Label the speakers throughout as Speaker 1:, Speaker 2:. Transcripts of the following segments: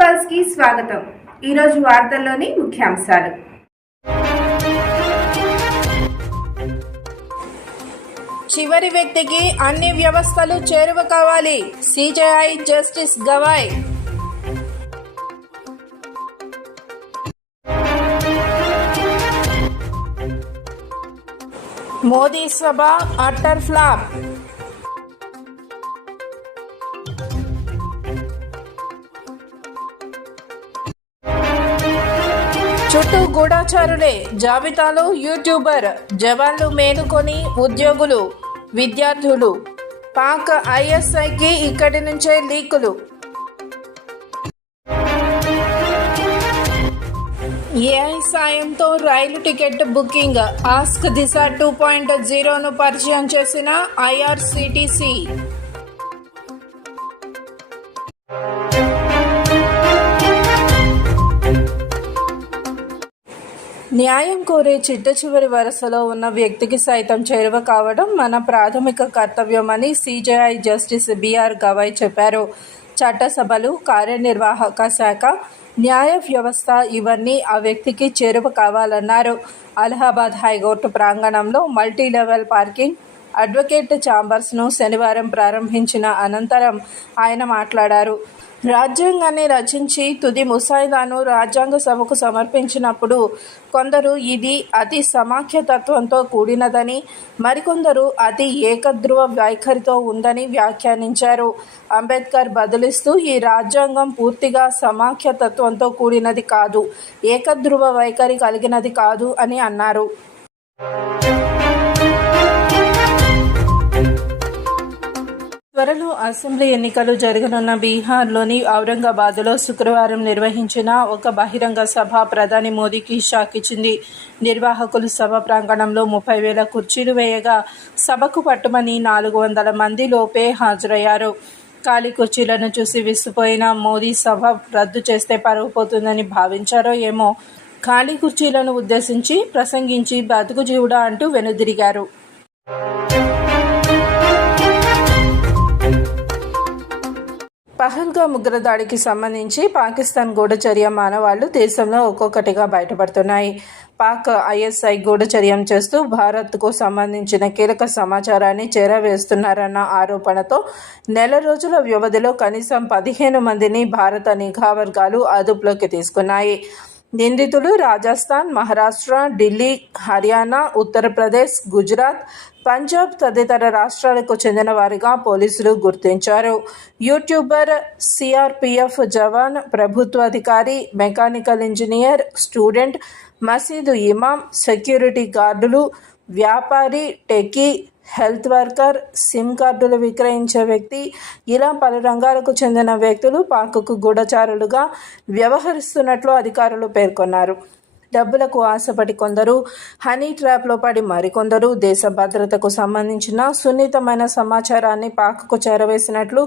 Speaker 1: పల్స్కి స్వాగతం. ఈరోజు వార్తల్లోని ముఖ్యాంశాలు.
Speaker 2: చివరి వ్యక్తికి అన్ని వ్యవస్థలు చేరువ కావాలి. CJI justice Gavai. మోదీ సభ అట్టర్ ఫ్లాప్. చుట్టూ గూఢాచారులే జాబితాలో యూట్యూబర్ జవాన్లు మేలుకొని ఉద్యోగులు విద్యార్థులు పాక్ ఐఎస్ఐకి ఇక్కడి నుంచే లీకులు. ఏఐ సాయంతో రైలు ticket booking. Ask Disha two point జీరోను పరిచయం చేసిన ఐఆర్సిటిసి. న్యాయం కోరే చిట్ట చివరి వరుసలో ఉన్న వ్యక్తికి సైతం చేరువ కావడం మన ప్రాథమిక కర్తవ్యమని సిజేఐ జస్టిస్ బిఆర్ గవాయ్ చెప్పారు. చట్టసభలు కార్యనిర్వాహక శాఖ న్యాయ వ్యవస్థ ఇవన్నీ ఆ వ్యక్తికి చేరువ కావాలన్నారు. అలహాబాద్ హైకోర్టు ప్రాంగణంలో మల్టీ లెవెల్ పార్కింగ్ అడ్వకేట్ ఛాంబర్స్ను శనివారం ప్రారంభించిన అనంతరం ఆయన మాట్లాడారు. రాజ్యాంగాన్ని రచించి తుది ముసాయిదాను రాజ్యాంగ సభకు సమర్పించినప్పుడు కొందరు ఇది అతి సమాఖ్యతత్వంతో కూడినదని మరికొందరు అతి ఏకధ్రువ వైఖరితో ఉందని వ్యాఖ్యానించారు. అంబేద్కర్ బదులిస్తూ ఈ రాజ్యాంగం పూర్తిగా సమాఖ్యతత్వంతో కూడినది కాదు ఏకధ్రువ వైఖరి కలిగినది కాదు అని అన్నారు. త్వరలో అసెంబ్లీ ఎన్నికలు జరగనున్న బీహార్లోని ఔరంగాబాద్లో శుక్రవారం నిర్వహించిన ఒక బహిరంగ సభ ప్రధాని మోదీకి షాక్ ఇచ్చింది. నిర్వాహకులు సభ ప్రాంగణంలో ముప్పై వేల కుర్చీలు వేయగా సభకు పట్టుమని నాలుగు వందల మంది లోపే హాజరయ్యారు. ఖాళీ కుర్చీలను చూసి విసిపోయిన మోదీ సభ రద్దు చేస్తే పరువు పోతుందని భావించారో ఏమో. ఖాళీ కుర్చీలను ఉద్దేశించి ప్రసంగించి బతుకు జీవుడా అంటూ వెనుదిరిగారు. పహల్గా ఉగ్రదాడికి సంబంధించి పాకిస్తాన్ గూఢచర్య మానవాళ్ళు దేశంలో ఒక్కొక్కటిగా బయటపడుతున్నాయి. పాక్ ఐఎస్ఐ గూఢచర్యం చేస్తూ భారత్కు సంబంధించిన కీలక సమాచారాన్ని చేరవేస్తున్నారన్న ఆరోపణతో నెల రోజుల వ్యవధిలో కనీసం పదిహేను మందిని భారత నిఘా వర్గాలు అదుపులోకి తీసుకున్నాయి. నిందితులు రాజస్థాన్ మహారాష్ట్ర ఢిల్లీ హర్యానా ఉత్తరప్రదేశ్ గుజరాత్ పంజాబ్ తదితర రాష్ట్రాలకు చెందిన వారిగా పోలీసులు గుర్తించారు. యూట్యూబర్ సిఆర్పిఎఫ్ జవాన్ ప్రభుత్వ అధికారి మెకానికల్ ఇంజనీర్ స్టూడెంట్ మసీదు ఇమాం సెక్యూరిటీ గార్డులు వ్యాపారి టెకీ హెల్త్ వర్కర్ సిమ్ కార్డులు విక్రయించే వ్యక్తి ఇలా పలు రంగాలకు చెందిన వ్యక్తులు పాకుకు గూఢచారులుగా వ్యవహరిస్తున్నట్లు అధికారులు పేర్కొన్నారు. డబ్బులకు ఆశపడి కొందరు హనీ ట్రాప్లో పడి మరికొందరు దేశ భద్రతకు సంబంధించిన సున్నితమైన సమాచారాన్ని పాక్కు చేరవేసినట్లు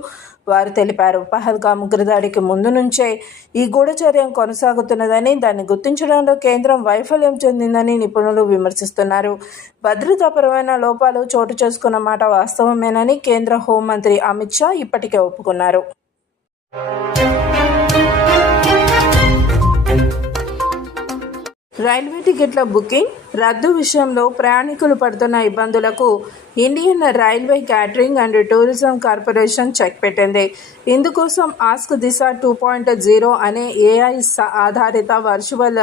Speaker 2: వారు తెలిపారు. పహల్గా ఉగ్రదాడికి ముందు నుంచే ఈ గూఢచర్యం కొనసాగుతున్నదని దాన్ని గుర్తించడంలో కేంద్రం వైఫల్యం చెందిందని నిపుణులు విమర్శిస్తున్నారు. భద్రతాపరమైన లోపాలు చోటు చేసుకున్న మాట వాస్తవమేనని కేంద్ర హోంమంత్రి అమిత్ షా ఇప్పటికే ఒప్పుకున్నారు. రైల్వే టికెట్ల బుకింగ్ రద్దు విషయంలో ప్రయాణికులు పడుతున్న ఇబ్బందులకు Indian railway catering and tourism corporation check పెట్టింది. ఇందుకోసం ask Disha two point zero అనే ఏఐ ఆధారిత వర్చువల్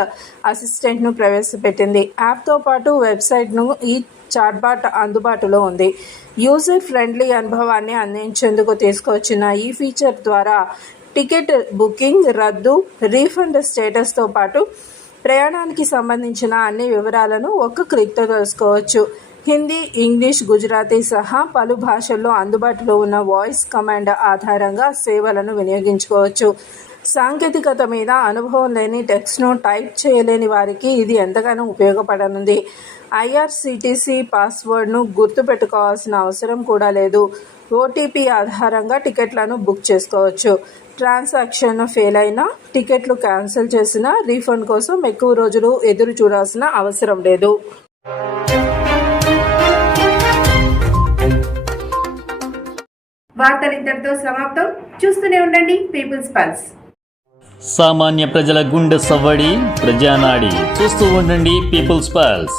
Speaker 2: అసిస్టెంట్ను ప్రవేశపెట్టింది. యాప్తో పాటు వెబ్సైట్ను ఈ చాట్బాట్ అందుబాటులో ఉంది. యూజర్ ఫ్రెండ్లీ అనుభవాన్ని అందించేందుకు తీసుకొచ్చిన ఈ ఫీచర్ ద్వారా టికెట్ బుకింగ్ రద్దు రీఫండ్ స్టేటస్తో పాటు ప్రయాణానికి సంబంధించిన అన్ని వివరాలను ఒక్క క్లిక్తో తెలుసుకోవచ్చు. హిందీ ఇంగ్లీష్ గుజరాతీ సహా పలు భాషల్లో అందుబాటులో ఉన్న వాయిస్ కమాండ్ ఆధారంగా సేవలను వినియోగించుకోవచ్చు. సాంకేతికత మీద అనుభవం లేని టెక్స్ట్ను టైప్ చేయలేని వారికి ఇది ఎంతగానో ఉపయోగపడనుంది. ఐఆర్సిటీసీ పాస్వర్డ్ను గుర్తుపెట్టుకోవాల్సిన అవసరం కూడా లేదు. ఓటీపీ ఆధారంగా టికెట్లను బుక్ చేసుకోవచ్చు. ట్రాన్సాక్షన్ ఫెయిల్ అయినా టికెట్లు క్యాన్సిల్ చేసినా రీఫండ్ కోసం ఎక్కువ రోజులు ఎదురు చూడాల్సిన అవసరం లేదు.
Speaker 1: వార్తలు ఇంతటితో సమాప్తం. చూస్తూనే ఉండండి పీపుల్స్ పల్స్
Speaker 3: సామాన్య ప్రజల గుండె సవ్వడి ప్రజానాడి. చూస్తూ ఉండండి పీపుల్స్ పల్స్